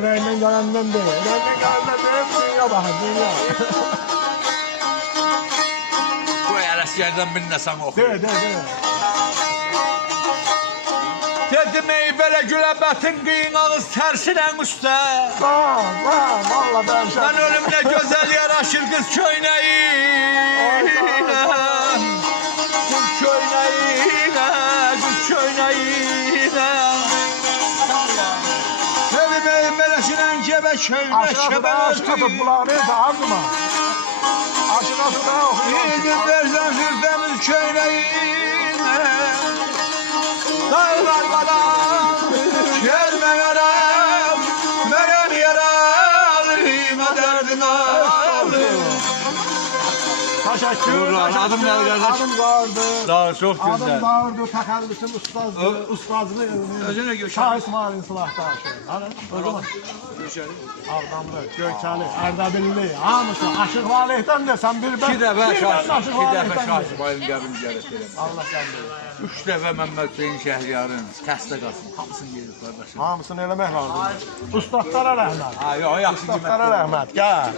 Ürəyindən gələndən deyil. Ürəyindən gələndən deyil, dünya baxın, dünya. Bu ələsgərdən bir nəsən oxuyur. Deyil. Dedim ey belə gülə bətin qıyın ağız tərsinən üstə. Valla ben şey... Mən ölümlə gözəl yaraşır qız köynəyinə. Qız köynəyinə. Dedim ey mələşinən kəbə köynə kəbə Aşıqası bunları da ağzıma. Aşıqası da oxuyur. İdim versən zürdəmiz köynəyinə. Dağlar qalan, gəlmə yaram, mənəm yaralıyım, dərdin alım. Teşekkür. Adım nədir qardaş? Adım Qardı. Daha çox Adım gözəl. Qardı, təxəllüsüm ustazlı. Özünə göşər. Şah İsmail İnsilahdaşı. Ağdamlı, Göyçəli, Ərdəbilli, hamısı Aşıq Valihdən desən bir ben. 2 dəfə Aşıq Şah Valihdən. İsmailin qəbrini gəlib verəm. Allah qəbul. 3 dəfə Məmməd Hüseyin Şəhriyarın xəstə qalsın. Hamısını yedir qardaşım. Hamısını eləmək lazımdır. Ustadlara rəhmət. Ha, yox, yaxşı ki. Ustadlara rəhmət. Gəl.